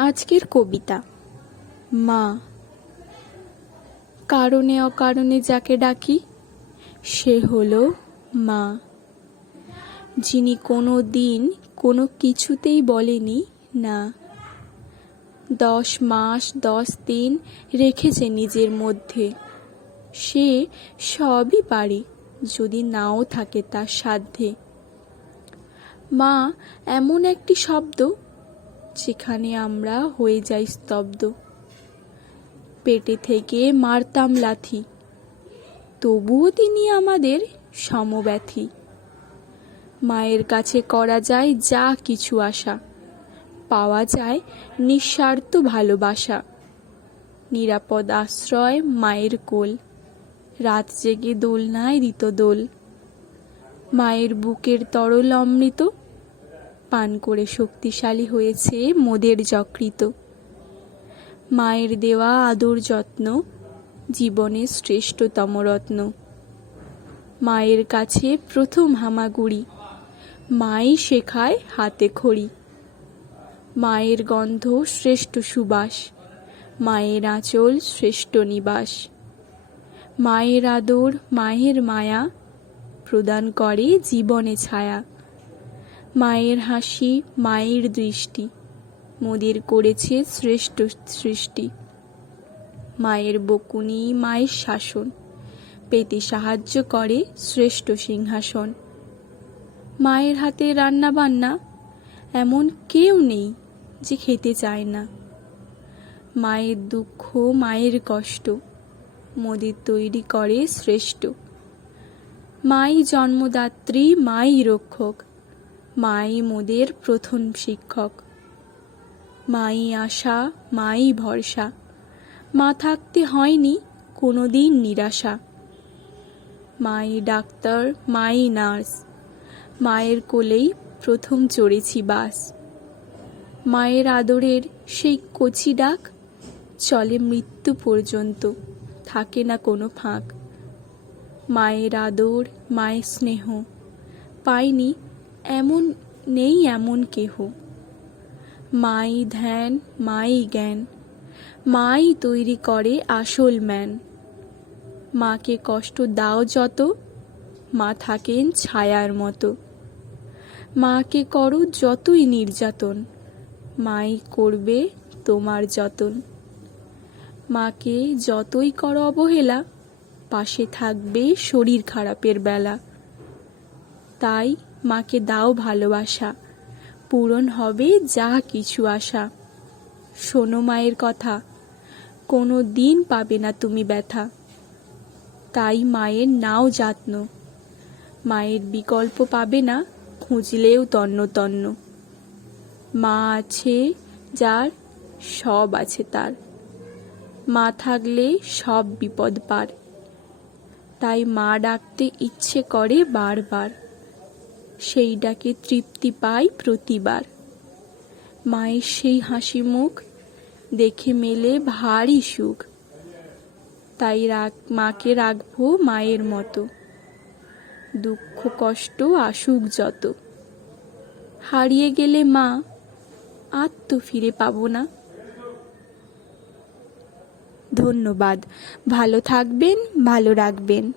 আজকের কবিতা। মা, কারণে অকারণে যাকে ডাকি, সে হলো মা। যিনি কোনো দিন কোনো কিছুতেই বলেনি না। দশ মাস, দশ দিন রেখেছে নিজের মধ্যে। সে সবই পারে, যদি নাও থাকে তার সাধ্যে। মা, এমন একটি শব্দ যেখানে আমরা হয়ে যাই স্তব্ধ। পেটে থেকে মারতাম লাথি। তবুও তিনি আমাদের সমব্যথী। মায়ের কাছে করা যায় যা কিছু আশা। পাওয়া যায় নিঃস্বার্থ ভালোবাসা। নিরাপদ আশ্রয় মায়ের কোল। রাত জেগে দোলনায় দিত দোল মায়ের বুকের তরল অমৃত পান করে শক্তিশালী হয়েছে মোদের যকৃত। মায়ের দেওয়া আদর যত্ন জীবনের শ্রেষ্ঠতম রত্ন। মায়ের কাছে প্রথম হামাগুড়ি, মাই শেখায় হাতে খড়ি। মায়ের গন্ধ শ্রেষ্ঠ সুবাস, মায়ের আঁচল শ্রেষ্ঠ নিবাস। মায়ের আদর, মায়ের মায়া প্রদান করে জীবনে ছায়া। মায়ের হাসি, মায়ের দৃষ্টি। মোদের করেছে শ্রেষ্ঠ সৃষ্টি। মায়ের বকুনি, মায়ের শাসন। পেতে সাহায্য করে শ্রেষ্ঠ সিংহাসন। মায়ের হাতে রান্না বান্না এমন কেউ নেই যে খেতে চায় না। মায়ের দুঃখ, মায়ের কষ্ট মোদের তৈরি করে শ্রেষ্ঠ। মাই জন্মদাত্রী, মাই রক্ষক। মাই মোদের প্রথম শিক্ষক। মাই আশা, মাই ভরসা। মা থাকতে হয়নি কোনো দিন নিরাশা। My doctor, my nurse. মায়ের কোলেই প্রথম চড়েছি বাস। মায়ের আদরের সেই কচি ডাক চলে মৃত্যু পর্যন্ত, থাকে না কোনো ফাঁক। মায়ের আদর, মায়ের স্নেহ, পাইনি এমন নেই এমন কেহ। মাই ধ্যান, মাই জ্ঞান, মাই তৈরি করে আসল ম্যান। মাকে কষ্ট দাও যত, মা থাকেন ছায়ার মতো। মাকে করো যতই নির্যাতন, মাই করবে তোমার যতন। মাকে যতই করো অবহেলা, পাশে থাকবে শরীর খারাপের বেলা। তাই মাকে দাও ভালোবাসা। পূরণ হবে যা কিছু আশা। শোনো মায়ের কথা, কোনো দিন পাবে না তুমি ব্যথা। তাই মায়ের নাও যত্ন। মায়ের বিকল্প পাবে না, খুঁজলেও তন্ন তন্ন। মা আছে যার, সব আছে তার। মা থাকলে সব বিপদ পার। তাই মা ডাকতে ইচ্ছে করে বারবার। সেই ডাকে তৃপ্তি পাই প্রতিবার। মায়ের সেই হাসি মুখ দেখে মেলে ভারী সুখ। তাই রাখ মাকে রাখব মায়ের মতো। দুঃখ, কষ্ট, আসুক যত। হারিয়ে গেলে মা, আর তো ফিরে পাবো না। ধন্যবাদ। ভালো থাকবেন, ভালো রাখবেন।